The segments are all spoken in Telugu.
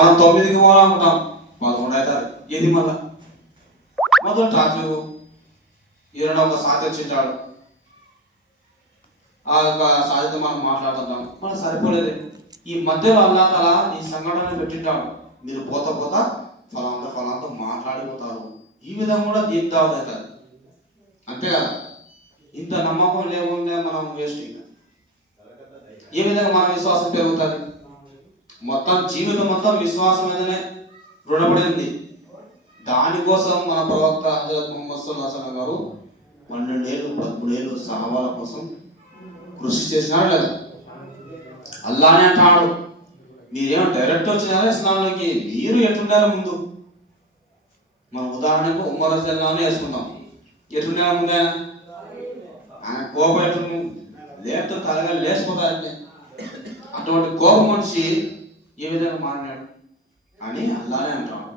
మనం 9కి పోవాలనుకుంటాం, 11 అవుతుంది. ఏది మళ్ళా మొదలు ట్రాఫిక్, ఈరోజు ఒక సాధ్య వచ్చింటాడు, ఆ యొక్క సాధ్యత మనం మాట్లాడుతుంటాం, మనం సరిపోలేదు. ఈ మధ్యలో అల్లా తల ఈ సంఘటన పెట్టింటాడు, మీరు పోతా పోతా ఫలాంతో మాట్లాడిపోతారు. ఈ విధంగా కూడా దీప్తావది అవుతుంది. అంతే కదా, ఇంత నమ్మకం లేకుండా మనం వేస్ట్. ఇంకా ఏ విధంగా మన విశ్వాసం పెరుగుతుంది? మొత్తం జీవితం మొత్తం విశ్వాసం మీదనే రుణపడింది. దానికోసం మన ప్రవక్త హజరత్ ముహమ్మద్ సల్లల్లాహు అలైహి వసల్లం గారు 12 ఏళ్ళు 13 ఏళ్ళు సహాబాల కోసం కృషి చేసినాడు లేదా? అల్లానే అంటాడు, మీరేమో డైరెక్ట్ వచ్చినారా ఇస్లాంలోకి, మీరు ఎట్లుండారో ముందు. మన ఉదాహరణకు ఉమర్ రజల్లానే వేసుకుందాం. ఎట్లుండారా ముందే ఆయన కోపం ఎట్లు లేకపోతే తలగా లేచిపోతారంటే, అటువంటి కోపం మనిషి ఏ విధంగా మారినాడు అని అల్లానే అంటాడు.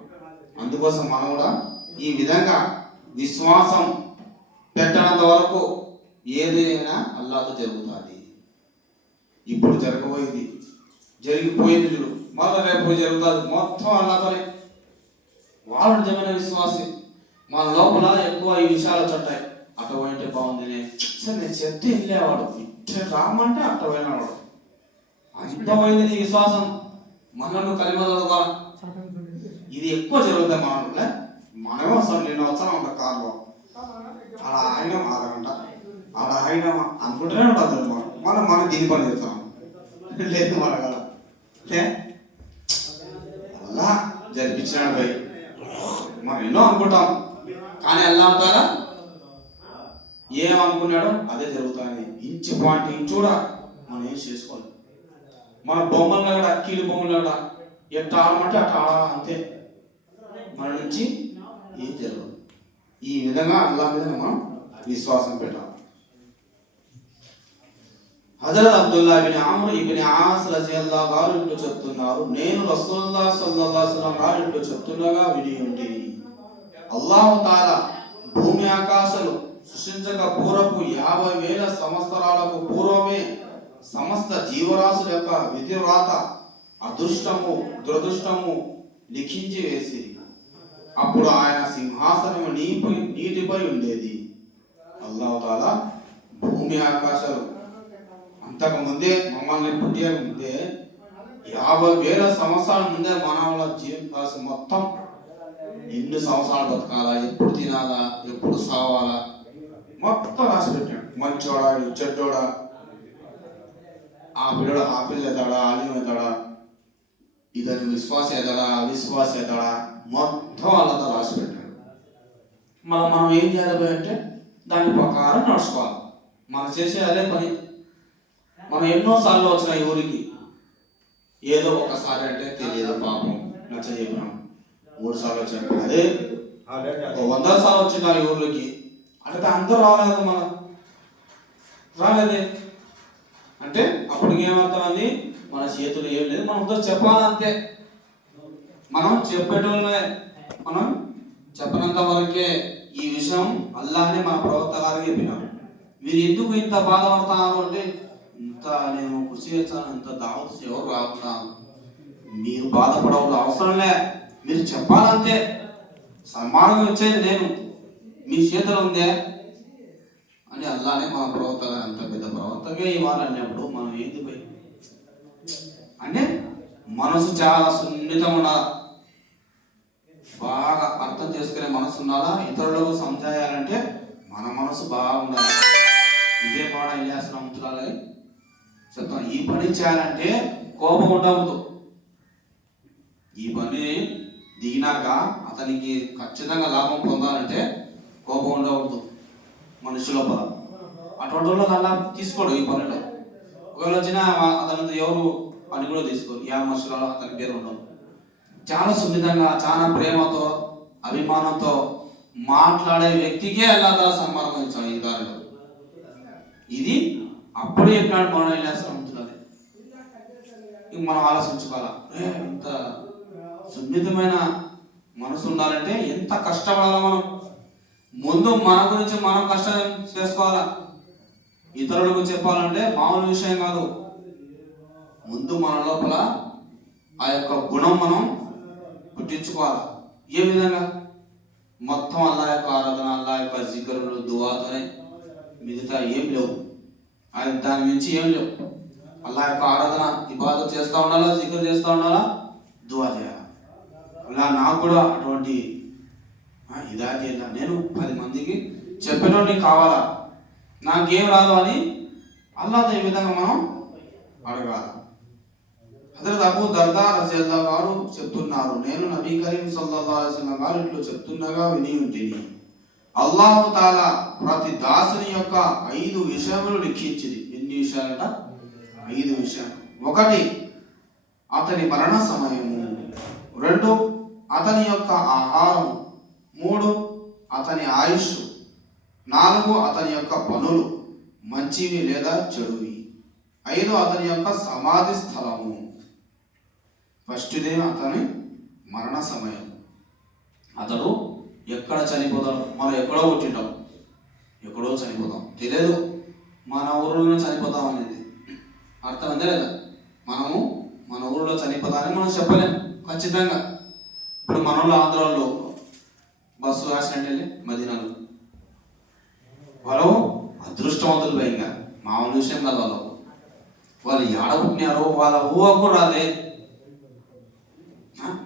అందుకోసం మనం కూడా ఈ విధంగా విశ్వాసం పెట్టనంత వరకు ఏదైనా అల్లాతో జరుగుతుంది. ఇప్పుడు జరగబోయేది జరిగిపోయింది చూడు, మళ్ళీ రేపు జరుగుతుంది, మొత్తం అల్లాతోనే. వాళ్ళు నిజమైన విశ్వాసి. మన లోపల ఎక్కువ ఈ విషయాలు వచ్చాయి, అట్ట పోయింటే బాగుంది, సరే నేను చెప్తే వెళ్ళేవాడు, ఇట్లా రామంటే అట్ట పోయినాడు, అంతమైంది నీ విశ్వాసం. మనను కలిమలుగా ఇది ఎక్కువ జరుగుతుంది మనలో. మనమే వస్తాం, నేను వచ్చాను ఒక కార్లో, అలా ఆయన ఆగంట, అలా ఆయన అనుకుంటూనే ఉంటుంది. మనం దీని పని చేస్తాం లేదు, మన కదా అలా జరిపించినాడు పోయి. మనం ఎన్నో అనుకుంటాం, కానీ అల్లా అంటారా ఏమనుకున్నాడో అదే జరుగుతుంది. ఇంచు పాయింట్ ఇంచు కూడా మనం ఏం చేసుకోవాలి. మన బొమ్మల్లో కూడా అక్కీలు బొమ్మల్లో కూడా ఎట్లా ఆడమంటే అట్లా ఆడాలి, అంతే. మన నుంచి ఏం జరగదు. ఈ విధంగా అల్లా మీద మనం విశ్వాసం పెట్టాలి. హజరత్ Abdullah bin Amr ibn As రజియల్లాహు గారు ఇట్లు చెప్తున్నారు, నేను రసూలుల్లాహ్ సల్లల్లాహు అలైహి వసల్లం గారు ఇట్లు చెప్తుండగా విని ఉంటిని, అల్లాహు తాలా భూమి ఆకాశాలు సృష్టించక పూర్వపు 50,000 సంవత్సరాలకు పూర్వమే సమస్త జీవరాశుల యొక్క విధివ్రాత అదృష్టము దురదృష్టము లిఖించి వేసి, అప్పుడు ఆయన సింహాసనము నీటిపై ఉండేది. అల్లాహు తాలా భూమి ఆకాశాలు అంతకు ముందే, మమ్మల్ని పుట్టే ముందే 50,000 సంవత్సరాల ముందే మానవుల జీవితాలు మొత్తం ఎన్ని సంవత్సరాలు బతకాలా, ఎప్పుడు తినాలా, ఎప్పుడు సావాలా మొత్తం రాసి పెట్టాడు. మంచోడా చెడ్డోడా, ఆ పిల్లడు ఆపిల్ అవుతాడా ఆలిం అవుతాడా, ఇతని విశ్వాస అవుతాడా అవిశ్వాస అవుతాడా, మొత్తం వాళ్ళతో రాసి పెట్టాడు. మనం ఏం చేయాలి అంటే దాని ప్రకారం నడుచుకోవాలి. మనం చేసే అదే పని. మనం ఎన్నోసార్లు వచ్చిన ఈ ఊరికి, ఏదో ఒకసారి అంటే తెలియదు పాపం నచ్చ చెప్పినాం, 3 సార్లు వచ్చాను, అదే 100 సార్లు వచ్చిన ఈ ఊర్లోకి అంటే అందరూ రాలేదు, మనం రాలేదే అంటే అప్పటికి ఏమవుతామని మన చేతులు ఏం లేదు, మనం అందరూ చెప్పాలంతే. మనం చెప్పేటోళ్ళే, మనం చెప్పనంత వరకే. ఈ విషయం అల్లాహనే మన ప్రవక్త గారికి చెప్పినాం. మీరు ఎందుకు ఇంత బాధపడతారు అంటే, ఇంత నేను కృషి చేస్తాను, ఇంత దావత్ ఎవరు రాకుండా, మీరు బాధపడవద్దు అవసరంలే, మీరు చెప్పాలంతే. సన్మార్గం ఇచ్చేది నేను, మీ చేతిలో ఉందే అని అల్లానే మన ప్రవక్త గారు. అంత పెద్ద ప్రవక్తగా ఇవ్వాలన్నప్పుడు మనం ఏంది పోయి అంటే మనసు చాలా సున్నితం ఉండాలి, బాగా అర్థం చేసుకునే మనసు ఉండాలా. ఇతరులకు సమజాయాలంటే మన మనసు బాగుండాలి. ఇదే మాట ఇలియాస్ రహ్మతుల్లాహి చెప్తాం, ఈ పని చేయాలంటే కోపం ఉండవద్దు. ఈ పని దిగినాక అతనికి ఖచ్చితంగా లాభం పొందాలంటే కోపం ఉండవద్దు మనిషి లోపల. అటువంటి వాళ్ళకి అలా తీసుకోడు ఈ పనిలో. ఒకవేళ వచ్చినా అతను ఎవరు అని కూడా తీసుకోరు, యా మనుషులలో అతని పేరు ఉండదు. చాలా సున్నితంగా చాలా ప్రేమతో అభిమానంతో మాట్లాడే వ్యక్తికే అల్లాహ్ సన్మానం ఇచ్చాడు ఈ దారిలో. ఇది అప్పుడే చెప్పినాడు మనం వెళ్ళేస్తాం. మనం ఆలోచించుకోవాలా, ఇంత సున్నితమైన మనసు ఉండాలంటే ఎంత కష్టపడాలా. మనం ముందు మన గురించి మనం కష్టం చేసుకోవాలా. ఇతరులకు చెప్పాలంటే మామూలు విషయం కాదు. ముందు మన లోపల ఆ యొక్క గుణం మనం పుట్టించుకోవాలి. ఏ విధంగా? మొత్తం అల్లా యొక్క ఆరాధన, అల్లా యొక్క జికరులు, దువాతోనే, మిగతా ఏం లేవు. అది దాని మించి ఏం లేవు. అల్లా యొక్క ఆరాధన, ఇబాదత్ చేస్తూ ఉండాలా, జికర్ చేస్తూ ఉండాలా, దువా చేయాలి. అలా నాకు కూడా అటువంటి ఇదాది ఎలా నేను 10 మందికి చెప్పేటోడిని కావాలా, నాకేం రాదు అని అల్లాతో ఈ విధంగా మనం అడగాలి. హజరత్ అబూ దర్దా రజియల్లాహు గారు చెప్తున్నారు, నేను నబీ కరీం సల్లల్లాహు అలైహి వసల్లం గారు ఇట్లు చెప్తుండగా విని ఉంటిని, అల్లాహు తాలా ప్రతి దాసుని యొక్క 5 విషయములు లిఖించింది. ఎన్ని విషయాలట? 5 విషయాలు. 1 అతని మరణ సమయము, 2 అతని యొక్క ఆహారం, 3 అతని ఆయుష్, 4 అతని యొక్క పనులు మంచివి లేదా చెడువి, 5 అతని యొక్క సమాధి స్థలము. ఫస్ట్దే అతని మరణ సమయం. అతడు ఎక్కడ చనిపోతాడు? మనం ఎక్కడో పుట్టింటాం, ఎక్కడో చనిపోతాం. తెలియదు మన ఊరిలోనే చనిపోతాం అనేది. అర్థం అంతే లేదా? మనము మన ఊరిలో చనిపోతామని మనం చెప్పలేం ఖచ్చితంగా. ఇప్పుడు మనలో ఆంధ్రాలో బస్సు యాక్సిడెంట్ వెళ్ళి మదీనాలో, వాళ్ళు అదృష్టవంతులు భయంగా, మామూలు విషయం కాదు. వాళ్ళు ఏడ పుట్టినారో వాళ్ళ ఊహకు రాదే.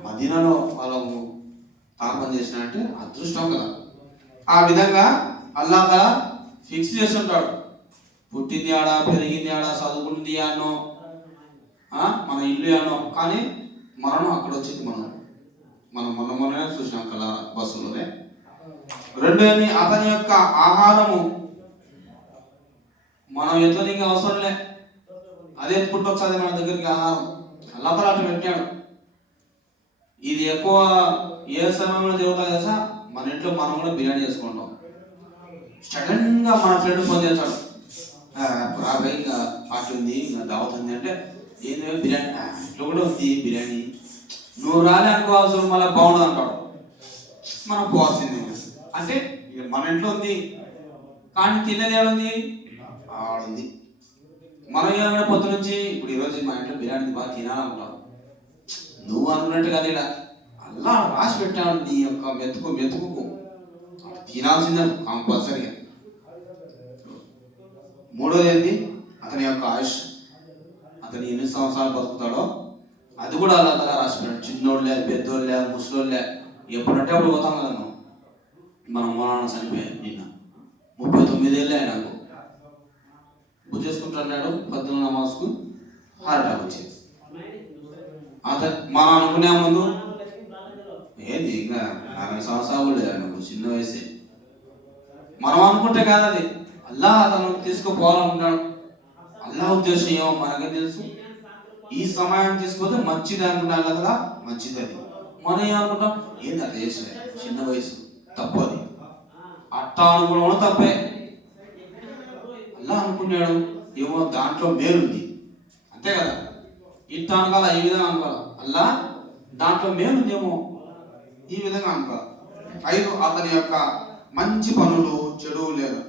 మదీనాలో వాళ్ళకు పాపం చేసినంటే అదృష్టం కదా. ఆ విధంగా అల్లాహ్ తాలా ఫిక్స్ చేస్తుంటాడు. పుట్టింది ఆడ, పెరిగింది ఆడ, చదువుకుంది అన్నో, మన ఇల్లు అన్నో, కానీ మరణం అక్కడ వచ్చింది. మనం మొన్ననే చూసినాం కదా బస్సులోనే. 2 అతని యొక్క ఆహారము, మనం ఎట్లనికి అవసరం లే, అదే ఎత్తుకుంటూ వచ్చేది మన దగ్గరికి ఆహారం. అల్లాహ్ తాలా అటు పెట్టాడు. ఇది ఎక్కువ ఏ సమయంలో జరుగుతుంది తెలుసా? మన ఇంట్లో మనం కూడా బిర్యానీ చేసుకుంటాం. సడన్ గా మన ఫ్రెండ్ ఫోన్ చేస్తాడు, రాబోయే ఇంకా పార్టీ ఉంది, ఇంకా దావత్ ఉంది అంటే, ఏంది బిర్యానీ? ఇంట్లో కూడా ఉంది బిర్యానీ, నువ్వు రాలే అనుకోవాల్సిన మళ్ళీ బాగుండదు అంటాడు. మనం పోవాల్సింది అంటే మన ఇంట్లో ఉంది, కానీ తినేది ఏడుంది? ఆడుంది. మనం ఏమైనా పొద్దు నుంచి ఇప్పుడు ఈరోజు మా ఇంట్లో బిర్యానీ బాగా తినాలనుకుంటాం. నువ్వు అనుకున్నట్టు కదా, ఇలా అల్లాహ్ రాసి పెట్టాడు. నీ యొక్క మెతుకు తినాల్సిందే కంపల్సరీగా. 3 ఏంది? అతని యొక్క ఆయుష్, అతని ఎన్ని సంవత్సరాలు బతుకుతాడో అది కూడా అల్లాహ్ తాలా రాసి పెట్టాడు. చిన్నోళ్ళే, పెద్దోళ్ళే, ముసలోళ్ళే, ఎప్పుడంటే అప్పుడు పోతాం కదా మనం. మనం మౌలానా చనిపోయాం నిన్న, 39 ఏళ్ళే ఆయనకు. పూజ చేసుకుంటున్నాడు, 14 నమాజ్కు హార్ట్ అటాక్ వచ్చేది. మనం అనుకునే ముందు ఏంది ఇంకా 40 సంవత్సరాలు లేదు, చిన్న వయసే. మనం అనుకుంటే కాదు, అది అల్లాహ్ అతను తీసుకుపోవాలనుకున్నాడు. అల్లాహ్ ఉద్దేశం ఏమో మనకే తెలుసు. ఈ సమయం తీసుకుపోతే మంచిది అనుకున్నాం కదా, మంచిది అది. మనం ఏమనుకుంటాం, ఏంది అట్లా చేసిన, చిన్న వయసు, తప్పు అది. అట్టా అనుకోవడం తప్పే. అల్లాహ్ అనుకున్నాడు ఏమో దాంట్లో మేలుంది, అంతే కదా. ఇట్లా అనుకోవాలా, ఈ విధంగా అనుకోవాలా, అల్లాహ్ దాంట్లో మేలుందేమో ఈ విధంగా అనుకోవాలి. 5 అతని యొక్క మంచి పనులు, చెడు లేదు.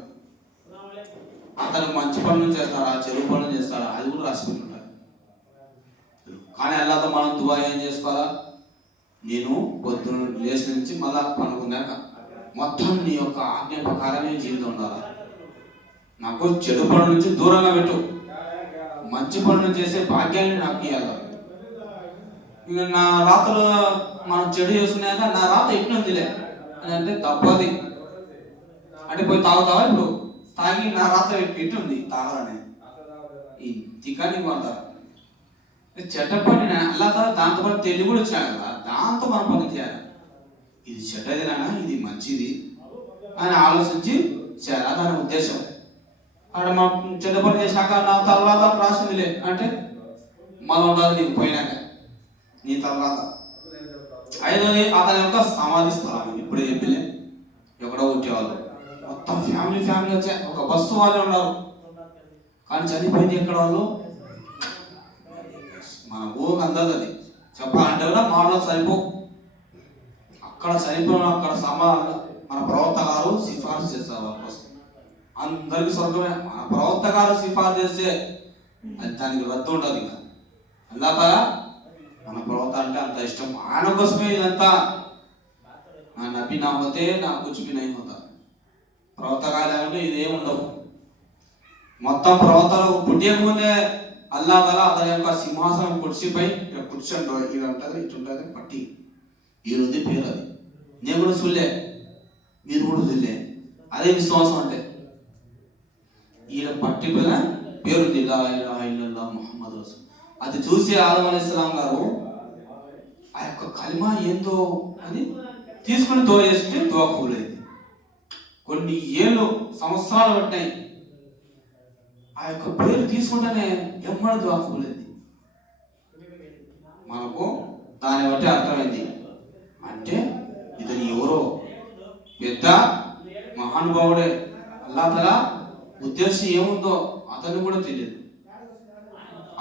అతను మంచి పనులు చేస్తాడా, చెడు పనులు చేస్తాడా, అది కూడా రాసిపెట్టుంటారు. కానీ అల్లాహ్తో మనం దువా ఏం చేసుకోవాలా? నేను పొద్దున లేచి నుంచి మళ్ళా పనుకున్నాక మొత్తం నీ యొక్క ఆజ్ఞ ప్రకారమే జీవితం ఉండాలా. నాకు చెడు పనుల నుంచి దూరంగా పెట్టు, మంచి పనులు చేసే భాగ్యాన్ని నాకు ఇవ్వాలి. ఇక నా రాతలు మనం చెడు చేసుకున్నాక నా రాత ఎట్లుందిలే అని అంటే తప్పది. అంటే పోయి తాగుతావా? ఇప్పుడు తాగి నా రాత ఎట్టుంది తాగాలని ఈ తికానికి పడతారు. చెడ్డ పని అల్లాహ్ తాలా దాంతో పాటు తెలివి కూడా ఇచ్చాడు కదా, దాంతో మనం పని చేయాలి. ఇది చెడ్డదినా, ఇది మంచిది అని ఆలోచించి చేయాలి, దాని ఉద్దేశం. అక్కడ మా చెడ్డ పని చేశాక నా తర్వాత రాసిందిలే అంటే మళ్ళీ ఉండదు నీకు పోయినాక నీ తర్వాత. 5 అతని యొక్క సమాధి స్థలం. ఇప్పుడు చెప్పలే, ఎక్కడో వచ్చేవాళ్ళు మొత్తం ఫ్యామిలీ వచ్చే ఒక బస్సు వాళ్ళు ఉన్నారు, కానీ చనిపోయింది ఎక్కడ వాళ్ళు? మన ఊరికి అందదు. అది చెప్పాలంటే కూడా మాటలో సరిపో. అక్కడ చనిపోయిన అక్కడ మన ప్రవక్త గారు సిఫార్సు చేస్తారు వాళ్ళ కోసం. అందరికి స్వర్గమే. మన ప్రవక్త గారు సిఫార్సు చేస్తే అది దానికి రద్దు ఉంటుంది. ఇంకా అల్లాహ్ తాలా మన ప్రవక్త అంటే అంత ఇష్టం, ఆయన కోసమే ఇదంతా. నా నబీ నా హోతే నా కుచ్ భీ నహీ హోతా. ప్రవక్త కాలంలో ఇదేం ఉండవు. మొత్తం ప్రవక్తలకు పుట్టేయకముందే అల్లా తఆలా అతని యొక్క సింహాసనం కుర్చీపై కుర్చీ అంటే ఇది ఉంటుంది, ఇటు ఉంటుంది పట్టి ఈరోజు పేరు. అది నేను కూడా చూడలే, మీరు కూడా చూడలే. అదే విశ్వాసం అంటే. ఈయన పట్టి పైన పేరుంది లా ఇలాహా ఇల్లల్లాహ్ ముహమ్మద్ రసూల్. అది చూసి ఆదం అలైహిస్సలాం గారు ఆ యొక్క కలిమా ఏందో అని తీసుకుని దుఆ చేస్తుంటే దుఆ కబూలైంది. కొన్ని ఏళ్ళు సంవత్సరాలు పట్టినాయి. ఆ యొక్క పేరు తీసుకుంటేనే ఎమ్మడి దుఆ కబూలైంది. మనకు దాన్ని బట్టి అర్థమైంది అంటే ఇతను ఎవరో పెద్ద మహానుభావుడే. అల్లా తఆలా ఉద్దేశం ఏముందో అతను కూడా తెలియదు.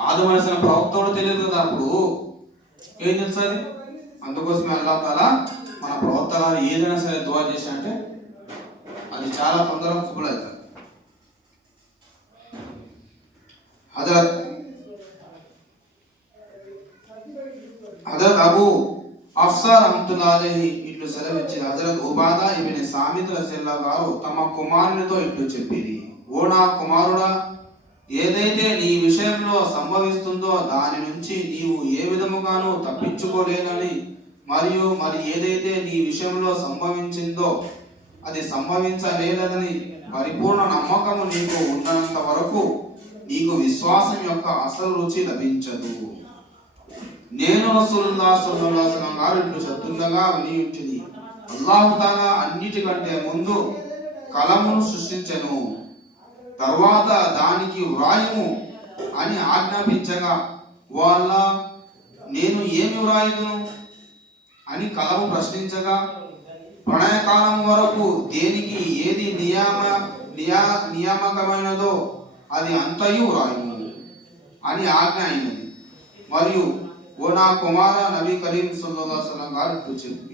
ఆదం అలైహిస్సలాం ప్రవక్త కూడా తెలియదు కదా, అప్పుడు ఏం తెలుసు అది. అందుకోసమే అల్లా తఆలా మన ప్రవక్త గారు ఏదైనా సరే దుఆ చేశారంటే అది చాలా తొందరగా కబూల్ అవుతుంది. హజరత్ అబూ అఫ్సా రహ్మతుల్లాహి అలైహి ఇట్లు సెలవిచ్చిన హజరత్ ఉబాదా ఇబ్న్ సామిత్ రజియల్లాహు గారు తమ కుమారునితో ఇట్లు చెప్పిరి, ఓ నా కుమారుడా, ఏదైతే నీ విషయంలో సంభవిస్తుందో దాని నుంచి నీవు ఏ విధముగానూ తప్పించుకోలేనని, మరి ఏదైతే నీ విషయంలో సంభవించిందో అది సంభవించలేదని పరిపూర్ణ నమ్మకము నీకు ఉన్నంత వరకు నీకు విశ్వాసం యొక్క అసలు రుచి లభించదు. నేను రసూలుల్లాహ్ సల్లల్లాహు అలైహి వసల్లం గారు ఇట్లు చెప్తుండగా విని ఉంటుంది, అల్లాహు తఆలా అన్నిటికంటే ముందు కలమును సృష్టించెను, తర్వాత దానికి వ్రాయుము అని ఆజ్ఞాపించగా, ఓ అల్లాహ్, నేను ఏమి వ్రాయుదును అని కలము ప్రశ్నించగా, ప్రణయకాలం వరకు దేనికి ఏది నియామకమైనదో అది అంతయు వ్రాయుము అని ఆజ్ఞ అయినది. మరియు ఓ నా కుమార, నబీ కరీం సల్లల్లాహు అలైహి వసల్లం గారు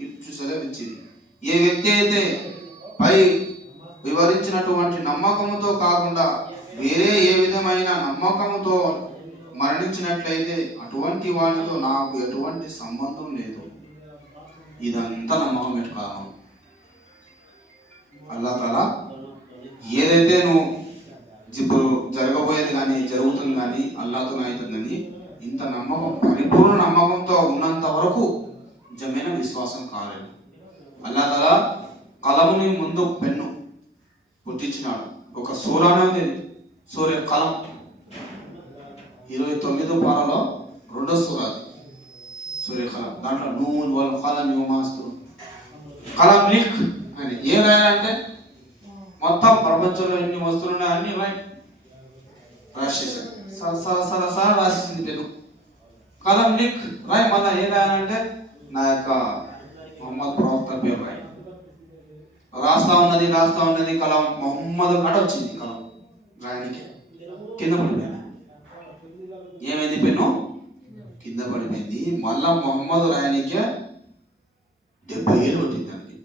ఇట్లు సెలవిచ్చింది, ఏ వ్యక్తి అయితే పై వివరించినటువంటి నమ్మకముతో కాకుండా వేరే ఏ విధమైన నమ్మకముతో మరణించినట్లయితే అటువంటి వానితో నాకు ఎటువంటి సంబంధం లేదు. ఇదంతా నమ్మకం యొక్క కారణం. అల్లా తఆలా ఏదైతే నువ్వు ఇప్పుడు జరగబోయేది కానీ జరుగుతుంది కానీ అల్లాతో అవుతుందని ఇంత నమ్మకం, పరిపూర్ణ నమ్మకంతో ఉన్నంత వరకు నిజమైన విశ్వాసం కాలేదు. అల్లా తఆలా కలముని ముందు పెన్ను పుట్టించినాడు. ఒక సూరానే ఉంది, సూర్య కలం 29 పారలో 2వ సూర సూర్య కలం. దాంట్లో నూన్ వల్ కలం యుమాస్తు కలం లిక్ అని ఏం రాయాలంటే మొత్తం ప్రపంచంలో ఎన్ని వస్తువులు ఉన్నాయో అన్ని రాసేసాడు. సర రాసేసింది పెను. కలం లిక్ రాయ్. మళ్ళీ ఏం రాయాలంటే నా యొక్క మొహమ్మద్ ప్రవక్త పేరు రాయి. రాస్తా ఉన్నది కలం మొహమ్మద్ కాడ వచ్చింది. కలం రాయనికి కింద పడిపోయింది. ఏమైంది? పెన్ను కింద పడిపోయింది. మళ్ళా మొహమ్మద్ రాయనికే 70 ఏళ్ళు పట్టింది దానికి.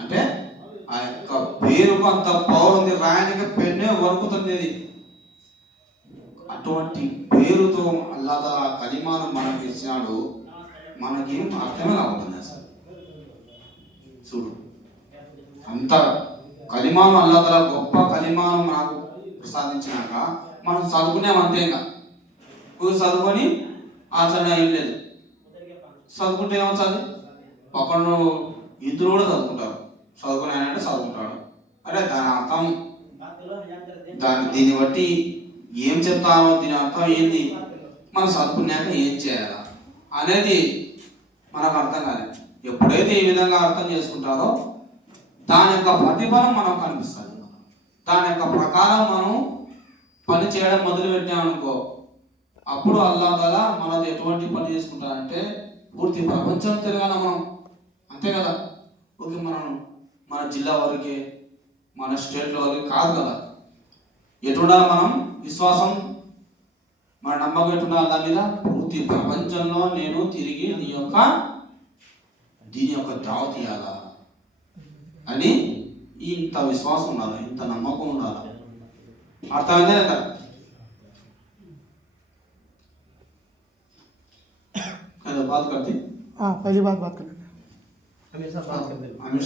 అంటే ఆ యొక్క పేరుకు అంత పవర్ ఉంది. రాయనికి పెన్నే వణుకుతుంది. అటువంటి పేరుతో అల్లా తఆలా కలిమాను మనకు ఇచ్చినాడు. మనకేం అర్థమే కాకుండా అసలు చూడు, అంత కలిమాను అల్లా తఆలా గొప్ప కలిమాను మనకు ప్రసాదించినాక మనం చదువుకునేం అంతేగా. చదువుకొని ఆచరణ ఏం లేదు. చదువుకుంటే ఏమవుతుంది? ఒకళ్ళు ఇద్దరు కూడా చదువుకుంటారు. చదువుకునే అంటే చదువుకుంటాడు. అంటే దాని అర్థం, దీన్ని బట్టి ఏం చెప్తానో దీని అర్థం ఏంది, మనం చదువుకున్నాక ఏం చేయాలా అనేది మనకు అర్థం కాలేదు. ఎప్పుడైతే ఈ విధంగా అర్థం చేసుకుంటారో దాని యొక్క ప్రతిఫలం మనకు కనిపిస్తుంది. దాని యొక్క ప్రకారం మనం పని చేయడం మొదలు పెట్టామనుకో, అప్పుడు అల్లా తఆలా మనది ఎటువంటి పని చేసుకుంటారంటే పూర్తి ప్రపంచం తిరగాల మనం. అంతే కదా. ఓకే, మన జిల్లా వరకే, మన స్టేట్లో వరకే కాదు కదా. ఎటుండాలి మనం విశ్వాసం, మన నమ్మకం ఎటుండాలి దాని మీద? పూర్తి ప్రపంచంలో నేను తిరిగి దీని యొక్క దావ తీయాలా అని ఇంత విశ్వాసం ఉండాలి, ఇంత నమ్మకం ఉండాలి. అర్థమైందే కదా. बात करते हाँ पहली बात करें। हमेशा बात करते हैं। हमेशा